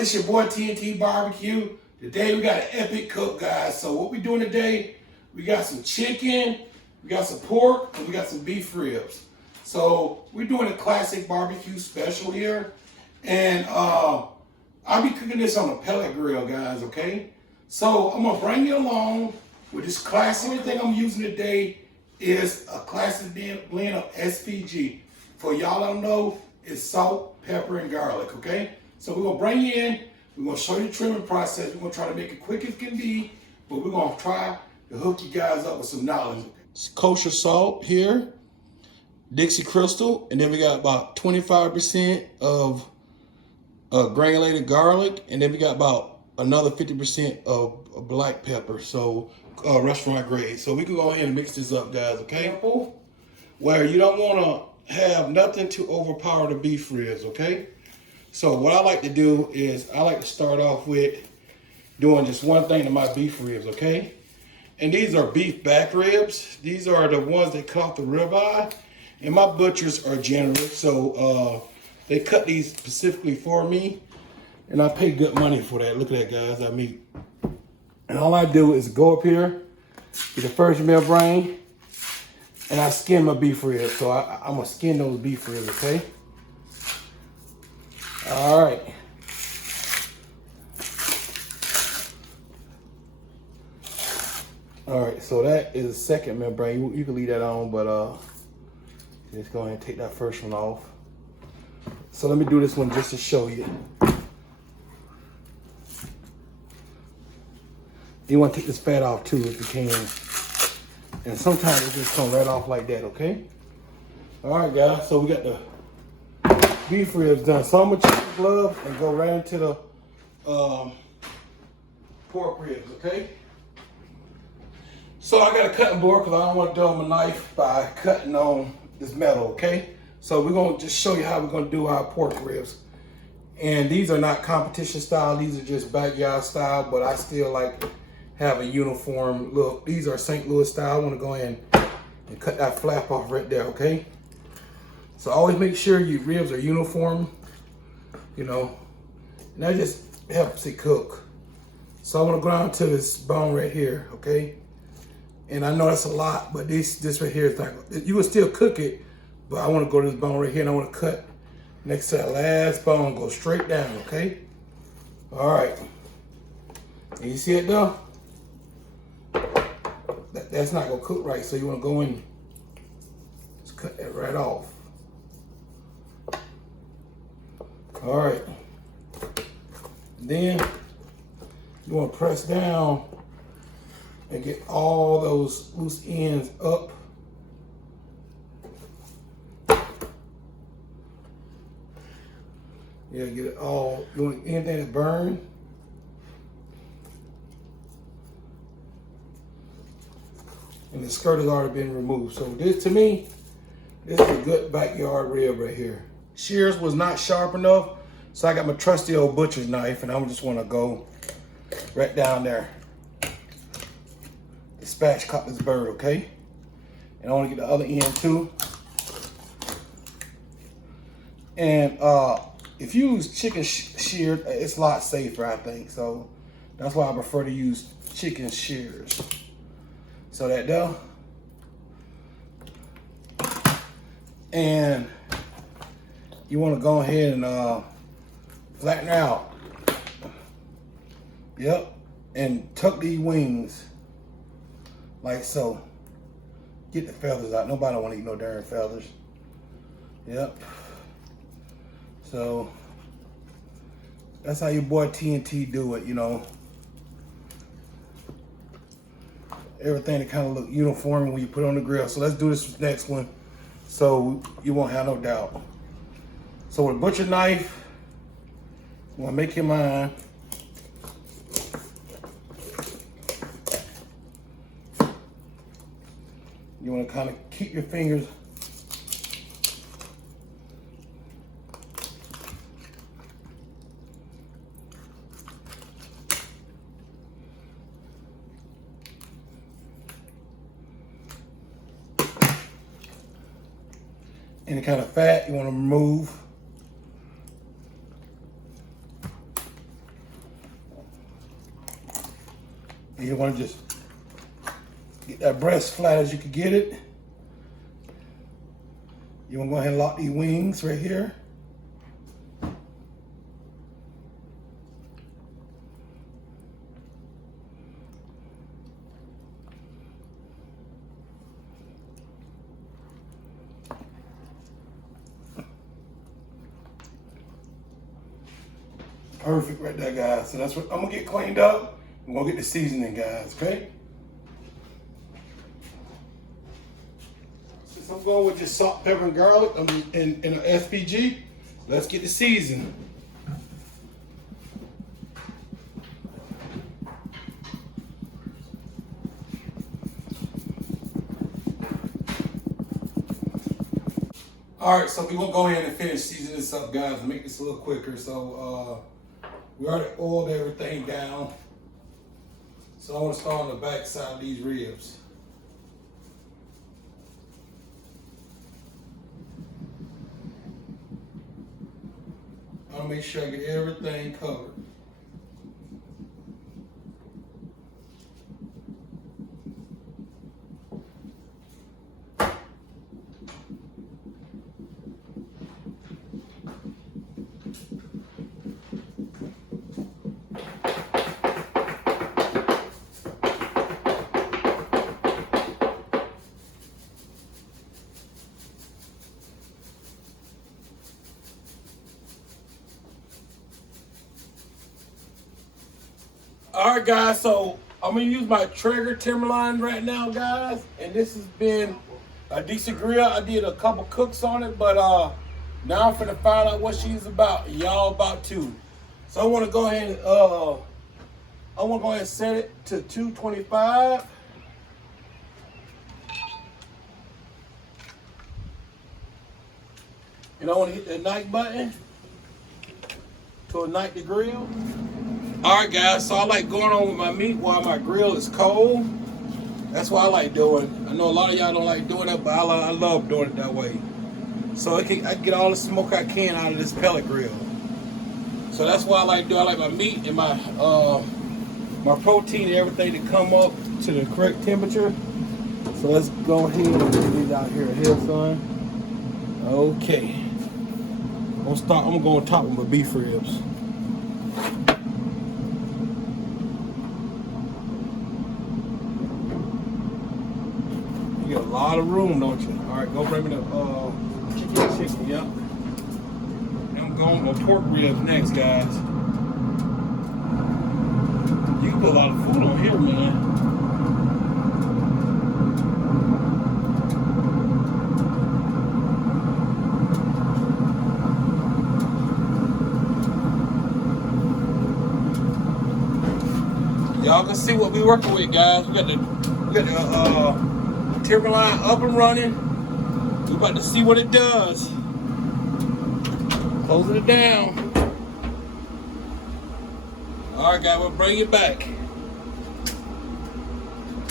It's your boy TNT Barbecue. Today we got an epic cook, guys. So what we doing today, we got some chicken, we got some pork, and we got some beef ribs. So we're doing a classic barbecue special here. And I'll be cooking this on a pellet grill, guys, okay? So I'm gonna bring you along with this classic. The only thing I'm using today is a classic blend of SPG. For y'all don't know, it's salt, pepper, and garlic, okay? So we're gonna bring you in, we're gonna show you the trimming process, we're gonna try to make it quick as can be, but we're gonna try to hook you guys up with some knowledge. It's kosher salt here, Dixie Crystal, and then we got about 25% of granulated garlic, and then we got about another 50% of black pepper, so restaurant grade. So we can go ahead and mix this up, guys, okay? Where you don't wanna have nothing to overpower the beef ribs, okay? So what I like to do is I like to start off with doing just one thing to my beef ribs, okay? And these are beef back ribs. These are the ones that cut off the ribeye. And my butchers are generous, so they cut these specifically for me. And I pay good money for that. Look at that, guys, I mean. And all I do is go up here, get the first membrane, and I skin my beef ribs. So I'm gonna skin those beef ribs, okay? All right. All right, so that is the second membrane. You can leave that on, but just go ahead and take that first one off. So let me do this one just to show you. You want to take this fat off too if you can. And sometimes it just comes right off like that, okay? All right, guys, so we got the beef ribs done. So I'm gonna check the glove and go right into the pork ribs, okay? So I got a cutting board because I don't want to dull my knife by cutting on this metal, okay? So we're gonna just show you how we're gonna do our pork ribs. And these are not competition style, these are just backyard style, but I still like have a uniform look. These are St. Louis style. I wanna go in and cut that flap off right there, okay? So always make sure your ribs are uniform, you know, and that just helps it cook. So I want to go down to this bone right here, okay? And I know that's a lot, but this right here is not, you can still cook it, but I want to go to this bone right here and I want to cut next to that last bone, go straight down, okay? All right. And you see it though? That's not gonna cook right, so you want to go in, just cut that right off. All right, then you want to press down and get all those loose ends up. Yeah, get it all, you want anything that's burned. And the skirt has already been removed. So this, to me, this is a good backyard rib right here. Shears was not sharp enough, so I got my trusty old butcher's knife, and I just want to go right down there. Spatchcock this bird, okay? And I want to get the other end too. And if you use chicken shears, it's a lot safer, I think. So that's why I prefer to use chicken shears. So that dough. And you want to go ahead and flatten her out. Yep. And tuck these wings like so. Get the feathers out. Nobody want to eat no darn feathers. Yep. So that's how your boy TNT do it, you know. Everything to kind of look uniform when you put it on the grill. So let's do this next one so you won't have no doubt. So with a butcher knife, you want to make your mind. You want to kind of keep your fingers any kind of fat you want to remove. And you want to just get that breast flat as you can get it. You want to go ahead and lock these wings right here. Perfect right there, guys. So that's what I'm gonna get cleaned up. I'm gonna get the seasoning, guys, okay? Since I'm going with just salt, pepper, and garlic in an SPG, let's get the seasoning. All right, so we're gonna go ahead and finish seasoning this up, guys, and make this a little quicker. So we already oiled everything down. So I want to start on the back side of these ribs. I'll make sure I get everything covered. All right, guys, so I'm gonna use my Traeger Timberline right now, guys, and this has been a decent grill. I did a couple cooks on it, but now I'm finna find out what she's about. Y'all about too. So I want to go ahead and set it to 225. And I want to hit the ignite button to ignite the grill. All right, guys, so I like going on with my meat while my grill is cold. That's what I like doing. I know a lot of y'all don't like doing that, but I love doing it that way. So I can get all the smoke I can out of this pellet grill. So that's why I like doing. I like my meat and my protein and everything to come up to the correct temperature. So let's go ahead and get these out here, son. Okay. I'm gonna go on top of my beef ribs. You get a lot of room, don't you? All right, go bring me the chicken, yep. And I'm going with pork ribs next, guys. You can put a lot of food on here, man. Y'all can see what we working with, guys. We got the Timberline up and running. We're about to see what it does. Closing it down. All right, guys, we'll bring it back.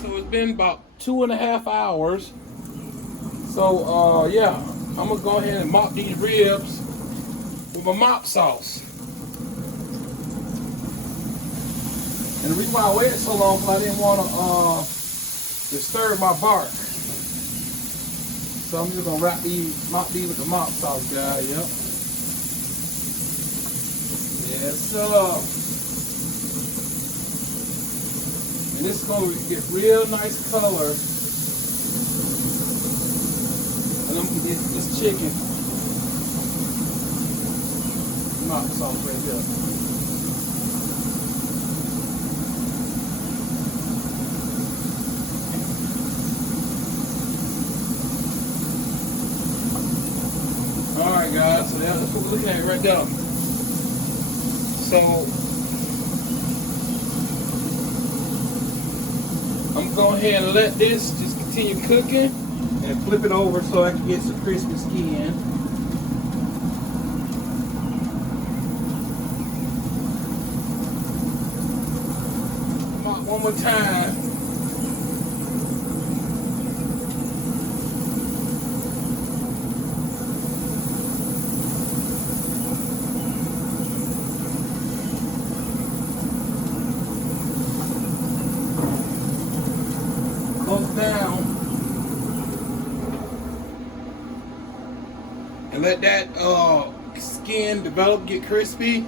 So it's been about 2.5 hours. So yeah, I'm gonna go ahead and mop these ribs with my mop sauce. And the reason why I waited so long is I didn't want to disturb my bark. So I'm just gonna mop these with the mop sauce, guys. Yep. Yes, sir. And this is gonna get real nice color. And I'm gonna get this chicken mop sauce right there. Alright, guys, so that's what we're looking at right there. So I'm gonna go ahead and let this just continue cooking and flip it over so I can get some crispy skin. Come on, one more time. let that skin develop, get crispy.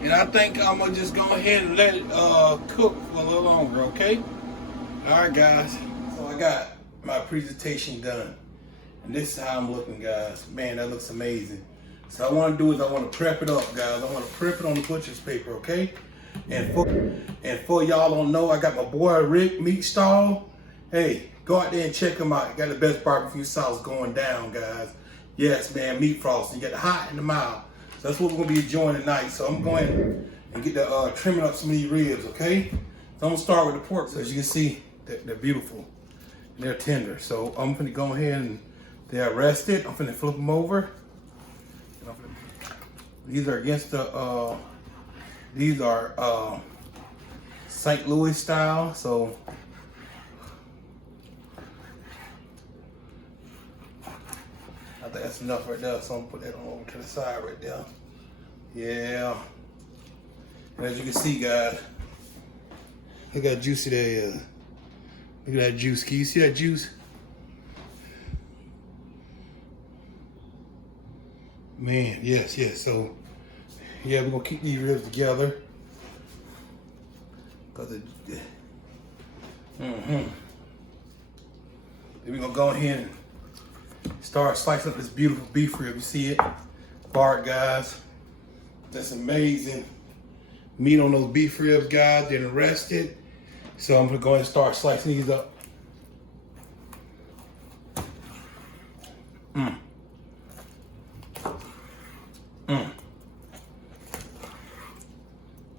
And I think I'm gonna just go ahead and let it cook for a little longer, okay? All right, guys. So I got my presentation done. And this is how I'm looking, guys. Man, that looks amazing. So what I wanna do is I wanna prep it up, guys. I wanna prep it on the butcher's paper, okay? And for y'all don't know, I got my boy Rick Meat Stall. Hey, go out there and check him out. He got the best barbecue sauce going down, guys. Yes, man, meat frosting. You got the hot and the mild. So that's what we're gonna be enjoying tonight. So I'm going and get the trimming up some of these ribs, okay? So I'm gonna start with the pork. So as you can see, they're beautiful and they're tender. So I'm gonna go ahead and they're rested. I'm gonna flip them over. These are against the, these are St. Louis style. So I think that's enough right there. So I'm gonna put that on over to the side right there. Yeah. And as you can see, guys, look how juicy that is. Look at that juice. Can you see that juice? Man, yes. So, yeah, we're gonna keep these ribs together. Then we're gonna go ahead and start slicing up this beautiful beef rib. You see it? Bark, guys. That's amazing. Meat on those beef ribs, guys. They're rested. So I'm gonna go ahead and start slicing these up.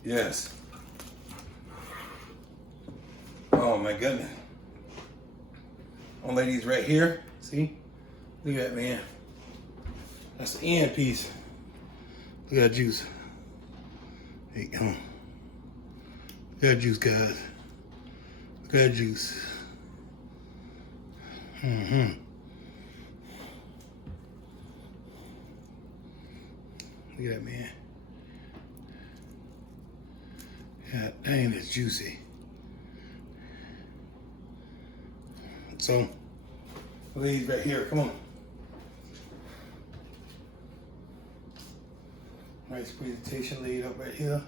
Yes. Oh my goodness. I'll lay these right here. See? Look at that, man. That's the end piece. Look at that juice. Hey, come on. Look at that juice, guys. Look at that juice. Look at that, man. God dang, that's juicy. So, these right here, come on. Nice presentation laid up right here.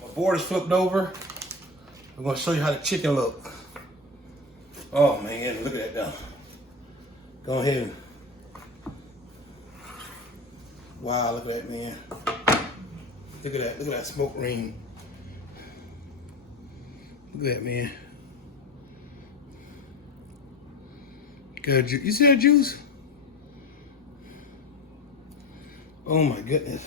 My board is flipped over. I'm gonna show you how the chicken look. Oh man, look at that now. Go ahead and wow, look at that, man. Look at that smoke ring. Look at that, man. You see that juice? Oh my goodness.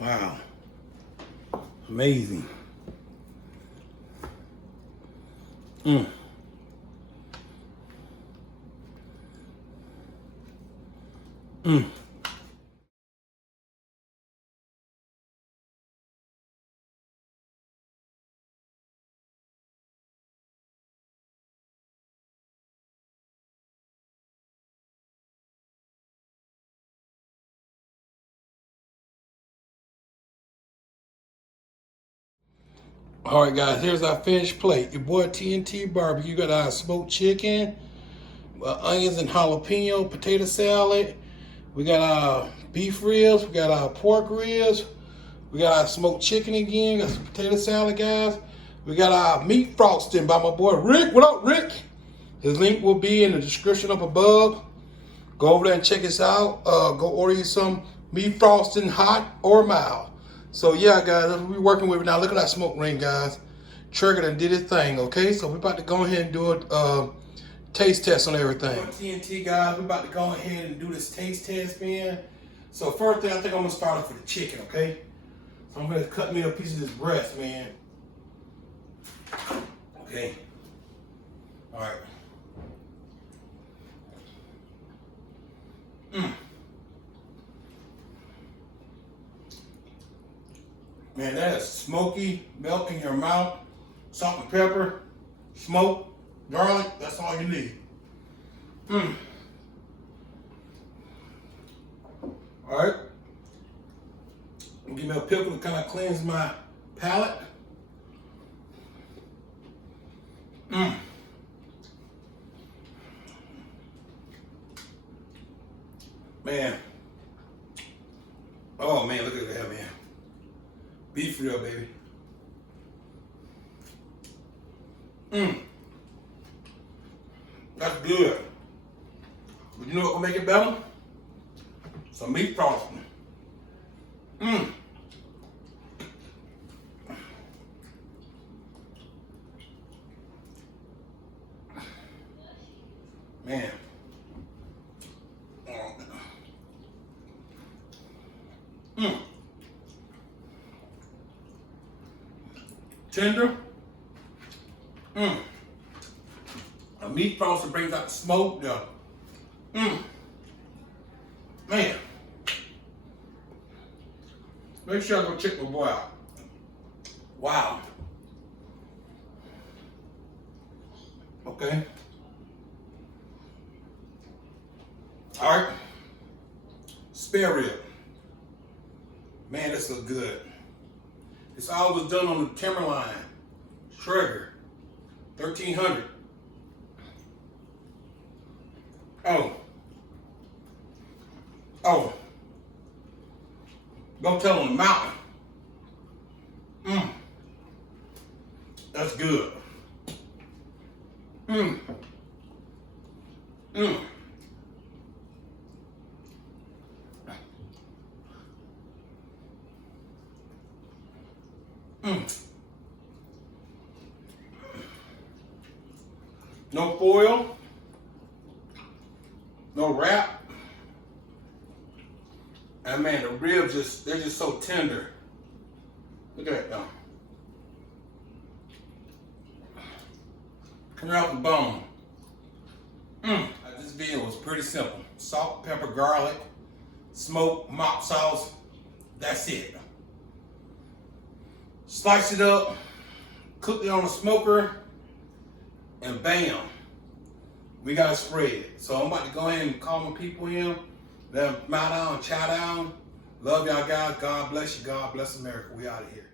Wow. Amazing. All right, guys, here's our finished plate. Your boy TNT Barbecue. You got our smoked chicken, onions and jalapeno, potato salad. We got our beef ribs. We got our pork ribs. We got our smoked chicken again. Got some potato salad, guys. We got our meat frosting by my boy Rick. What up, Rick? His link will be in the description up above. Go over there and check us out. Go order you some meat frosting, hot or mild. So yeah, guys, that's what we're working with now. Look at that smoke ring, guys. Traeger done did his thing, okay? So we're about to go ahead and do a taste test on everything. TNT guys, we're about to go ahead and do this taste test, man. So first thing, I think I'm gonna start off with the chicken, okay? So I'm gonna cut me a piece of this breast, man. Okay. All right. Man, that is smoky, melt in your mouth, salt and pepper, smoke, garlic, that's all you need. All right. Give me a pickle to kind of cleanse my palate. Man. Oh man, look at that, man. Beef rib, baby. That's good. But you know what will make it better? Some meat frosting. Man. Tender. A meat frosting brings out the smoke. Man. Make sure I go check my boy out. Wow. Okay. All right. Spare rib. Man, this looks good. It's always done on the Timberline. Traeger. 1300. Oh. Go tell on the mountain. That's good. No foil, no wrap, and man, the ribs they're just so tender. Look at that though. Coming out the bone. This video was pretty simple. Salt, pepper, garlic, smoke, mop sauce. That's it. Slice it up, cook it on a smoker, and bam, we got it spread. So I'm about to go ahead and call my people in, let them mow down, chow down. Love y'all guys. God bless you. God bless America. We out of here.